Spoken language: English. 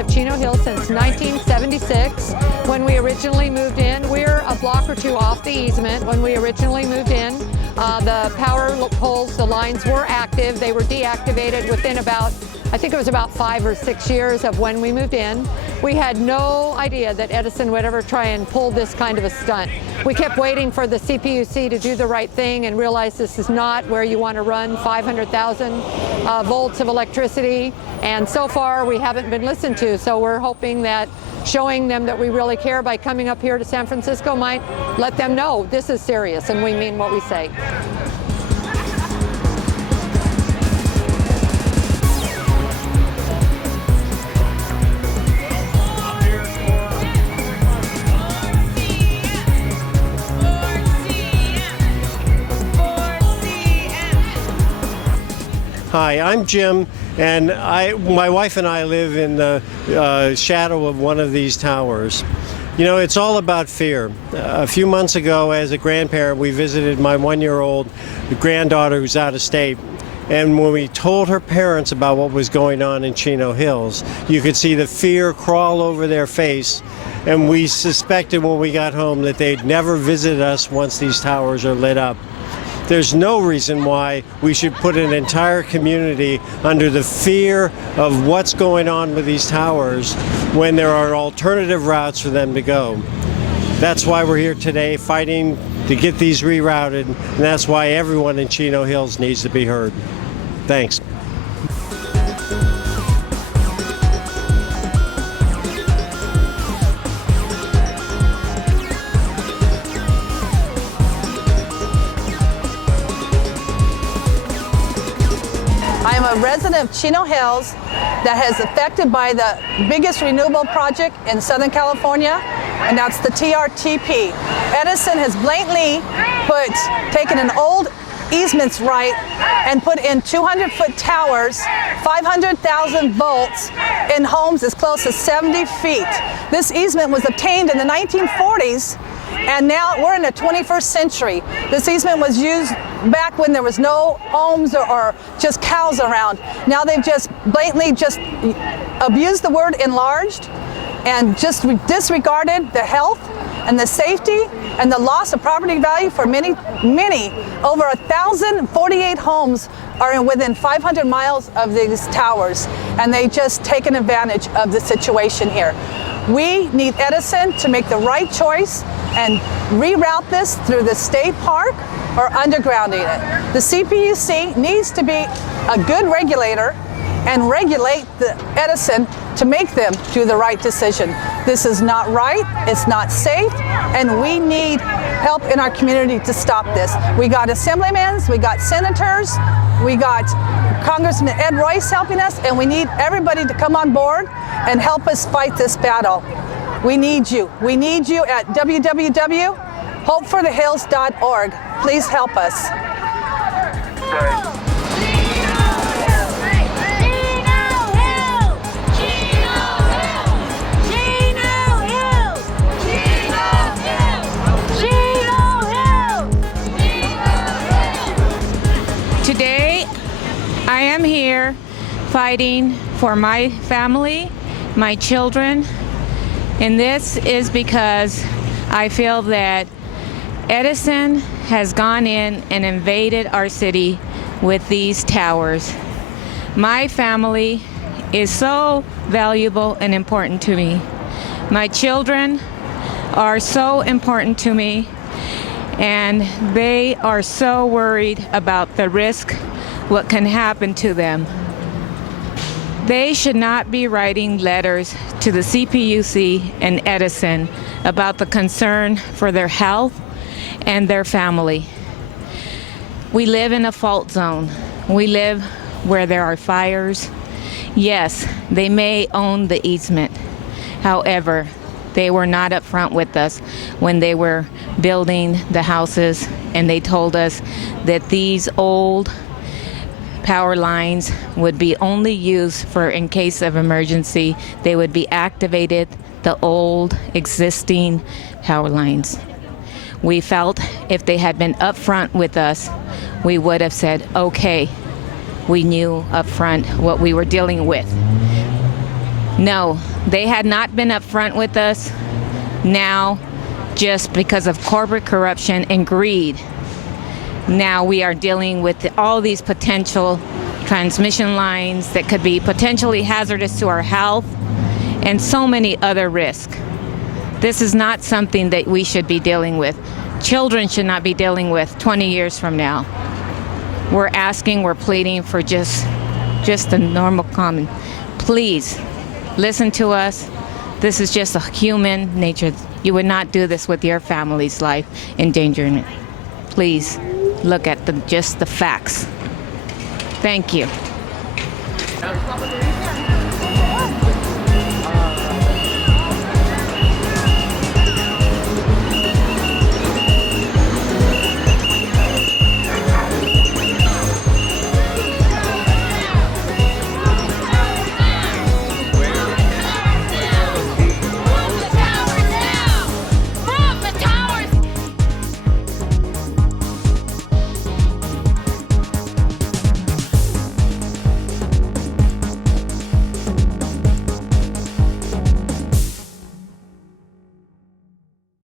of Chino Hills since 1976 when we originally moved in. We're a block or two off the easement when we originally moved in. The power poles, the lines were active. They were deactivated within about, I think it was about 5 or 6 years of when we moved in. We had no idea that Edison would ever try and pull this kind of a stunt. We kept waiting for the CPUC to do the right thing and realize this is not where you want to run 500,000 volts of electricity. And so far we haven't been listened to. So we're hoping that showing them that we really care by coming up here to San Francisco might let them know this is serious and we mean what we say. Hi, I'm Jim, and my wife and I live in the shadow of one of these towers. You know, it's all about fear. A few months ago, as a grandparent, we visited my one-year-old granddaughter who's out of state. And when we told her parents about what was going on in Chino Hills, you could see the fear crawl over their face. And we suspected when we got home that they'd never visit us once these towers are lit up. There's no reason why we should put an entire community under the fear of what's going on with these towers when there are alternative routes for them to go. That's why we're here today fighting to get these rerouted, and that's why everyone in Chino Hills needs to be heard. Thanks. I am a resident of Chino Hills that has affected by the biggest renewable project in Southern California, and that's the TRTP. Edison has blatantly taken an old easements right and put in 200-foot towers, 500,000 volts in homes as close as 70 feet. This easement was obtained in the 1940s, and now we're in the 21st century. This easement was used back when there was no homes or just cows around. Now they've just blatantly abused the word enlarged and just disregarded the health and the safety and the loss of property value for many, over 1,048 homes are within 500 miles of these towers, and they just taken advantage of the situation here. We need Edison to make the right choice and reroute this through the state park or undergrounding it. The CPUC needs to be a good regulator and regulate the Edison to make them do the right decision. This is not right, it's not safe, and we need help in our community to stop this. We got assemblymen, we got senators, we got Congressman Ed Royce helping us, and we need everybody to come on board and help us fight this battle. We need you. We need you at www.hopeforthehills.org. Please help us. Today, I am here fighting for my family, my children, and this is because I feel that Edison has gone in and invaded our city with these towers. My family is so valuable and important to me. My children are so important to me, and they are so worried about the risk, what can happen to them. They should not be writing letters to the CPUC and Edison about the concern for their health and their family. We live in a fault zone. We live where there are fires. Yes, they may own the easement. However, they were not upfront with us when they were building the houses, and they told us that these old power lines would be only used for in case of emergency. They would be activated, the old existing power lines. We felt if they had been upfront with us, we would have said, okay, we knew upfront what we were dealing with. No, they had not been upfront with us. Now, just because of corporate corruption and greed, now we are dealing with all these potential transmission lines that could be potentially hazardous to our health and so many other risks. This is not something that we should be dealing with. Children should not be dealing with 20 years from now. We're asking, we're pleading for just the normal common. Please, listen to us. This is just a human nature. You would not do this with your family's life, endangering it. Please look at just the facts. Thank you.